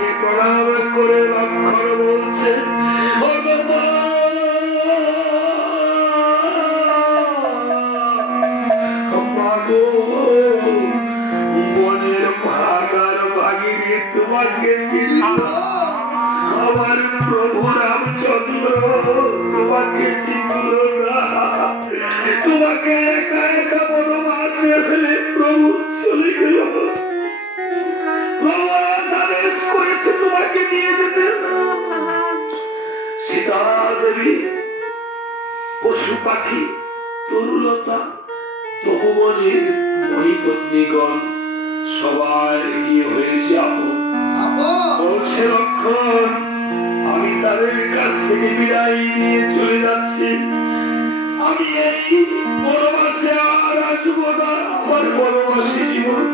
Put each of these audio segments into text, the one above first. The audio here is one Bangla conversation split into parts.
মাকে প্রণাম করে লক্ষণ বলছে মনের ভাগার ভাগিনী তোমাকে আমার প্রভু রামচন্দ্র তোমাকে চিনল না, তোমাকে একা একা বনবাসে ফেলে প্রভু চলে গেল। প্রভু আদেশ করেছে তোমাকে নিয়ে যেতে। সীতা দেবী, পশু পাখি, তরুলতা, তপবনের মণিপত্নীগণ সবাই গিয়ে হয়েছে আপন। বলছে লক্ষণ, আমি তাদের কাছ থেকে বিদায় নিয়ে চলে যাচ্ছি। আমি এই বনবাসে আর আসবো না, আমার বনবাসী জীবন।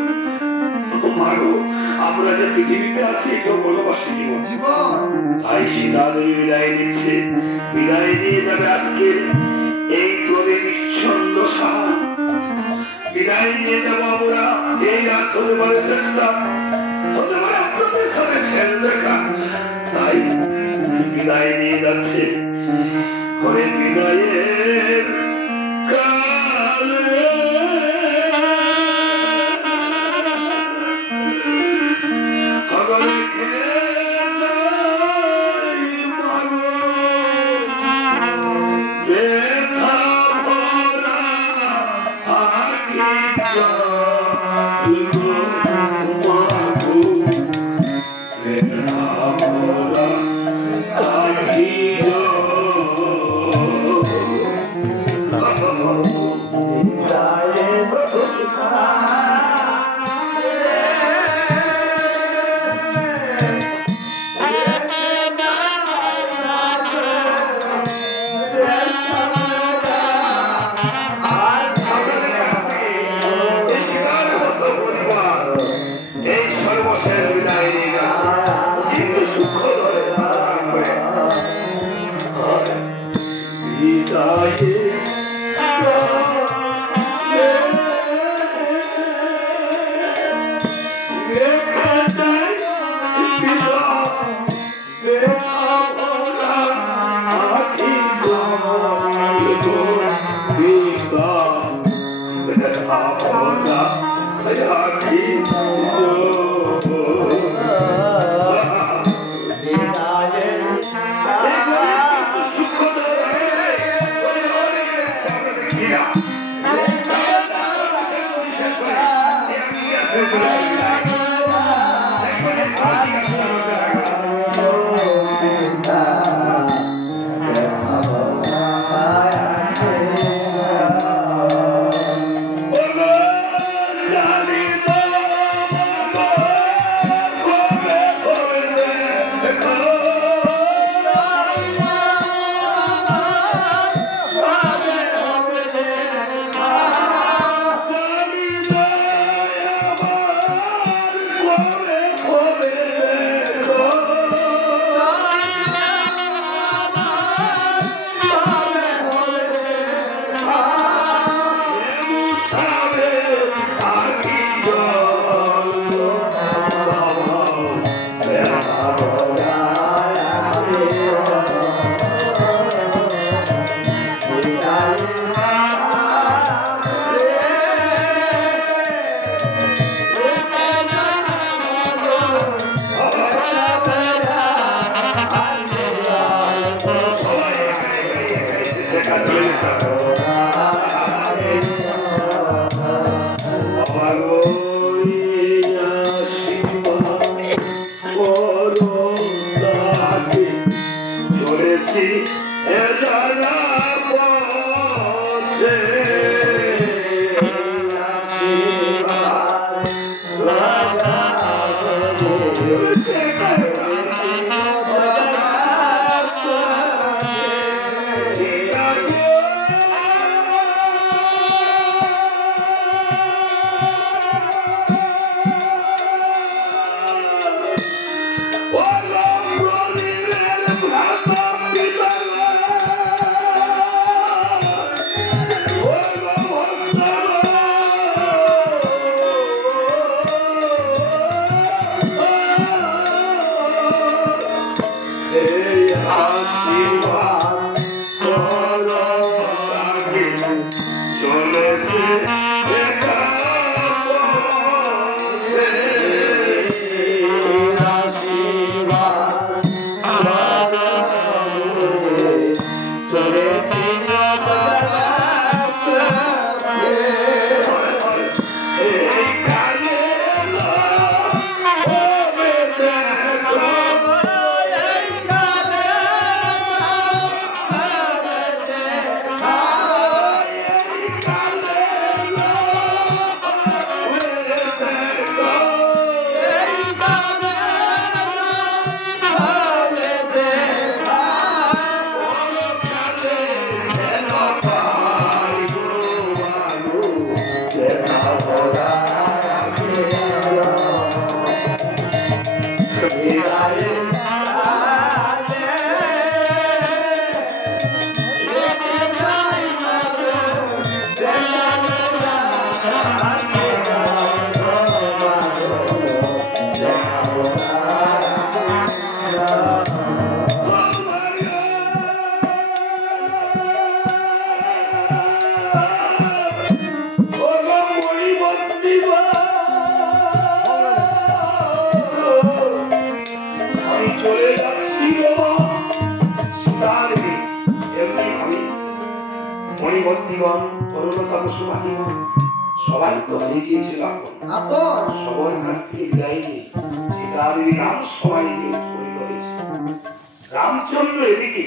আমরা যে পৃথিবীতে আছি এটা বনবাসী জীবন। তাই সীতা দেবী বিদায় নিচ্ছে। বিদায় নিয়ে যাবে আজকে এই ক্রমে বিচ্ছন্ন সাহা। বিদায় নিয়ে যাবো আমরা, এই রাত হতে পারে চেষ্টা, হতে পারে আপনাদের সাথে শেষ দেখা। তাই বিদায় নিয়ে যাচ্ছে। পরে বিদায়ের কালে আশীর্বাদ করো তাকে চলেছে একা পথে। আশীর্বাদ করো চলেছে চলে যাচ্ছি মণিবর্তীগণ তরুণতা বসুমাহিমা সবাই তো হারিয়ে গিয়েছিল সবার কাছ থেকে বিদায় নিয়ে সীতা দেবী রাম সবাই নিয়ে উৎপন্ন হয়েছে। রামচন্দ্র এদিকে